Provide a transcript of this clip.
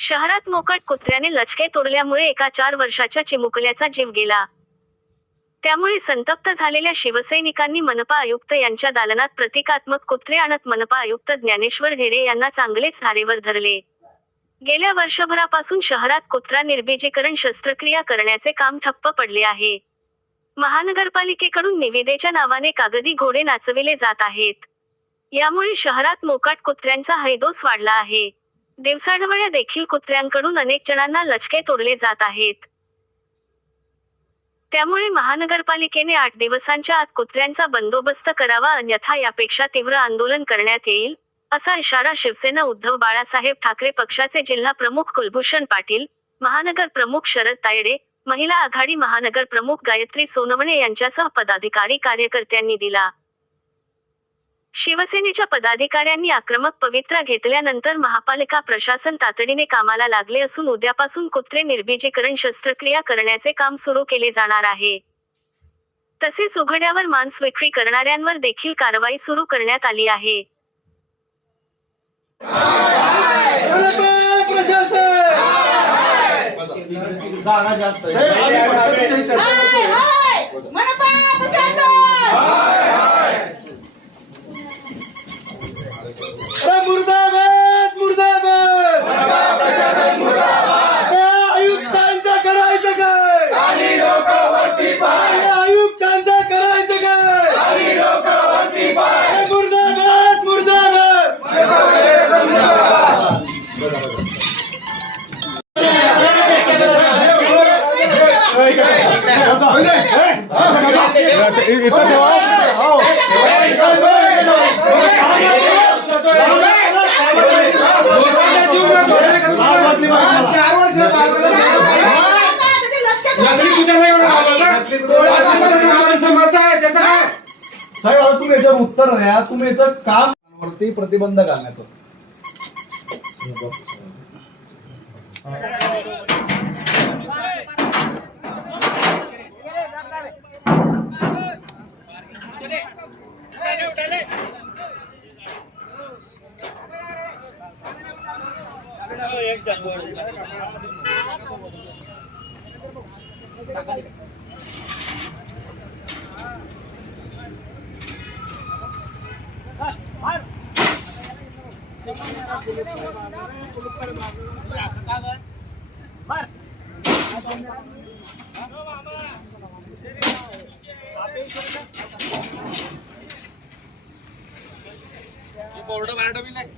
शहरात मोकट कुत्र्याने लचके तोडल्यामुळे एका चार वर्षाच्या चिमुकल्याचा जीव गेला. त्यामुळे संतप्त झालेल्या शिवसैनिकांनी मनपा आयुक्त यांच्या दालनात प्रतिकात्मक कुत्रे आणत मनपा आयुक्त ज्ञानेश्वर ढेरे यांना चांगलेच धारेवर धरले. गेल्या वर्षभरापासून शहरात कुत्रा निर्बीजीकरण शस्त्रक्रिया करण्याचे काम ठप्प पडले आहे. महानगरपालिकेकडून निविदेच्या नावाने कागदी घोडे नाचविले जात आहेत. यामुळे शहरात मोकाट कुत्र्यांचा हैदोस वाढला आहे. दिवसाढवळ्या देखील कुत्र्यांकडून अनेक जणांना लचके तोडले जात आहेत. त्यामुळे महानगरपालिकेने आठ दिवसांच्या आत कुत्र्यांचा बंदोबस्त करावा अन्यथा यापेक्षा तीव्र आंदोलन करण्यात येईल असा इशारा शिवसेना उद्धव बाळासाहेब ठाकरे पक्षाचे जिल्हा प्रमुख कुलभूषण पाटील महानगर प्रमुख शरद तायडे महिला आघाडी महानगर प्रमुख गायत्री सोनवणे यांच्यासह पदाधिकारी कार्यकर्त्यांनी दिला. शिवसेनेच्या पदाधिकाऱ्यांनी आक्रमक पवित्रा घेतल्यानंतर महापालिका प्रशासन तातडीने कामाला लागले असून उद्यापासून कुत्रे निर्बीजीकरण शस्त्रक्रिया करण्याचे काम सुरू केले जाणार आहे तसेच उघड्यावर मांस विक्री करणाऱ्यांवर देखील कारवाई सुरू करण्यात आली आहे मनपा साहेब आता तुम्ही याच्यावर उत्तर द्या तुम्ही याचं काम वरती प्रतिबंध घालण्याचं એક જણ બોલી બોર્ડ બારડ બી લાગે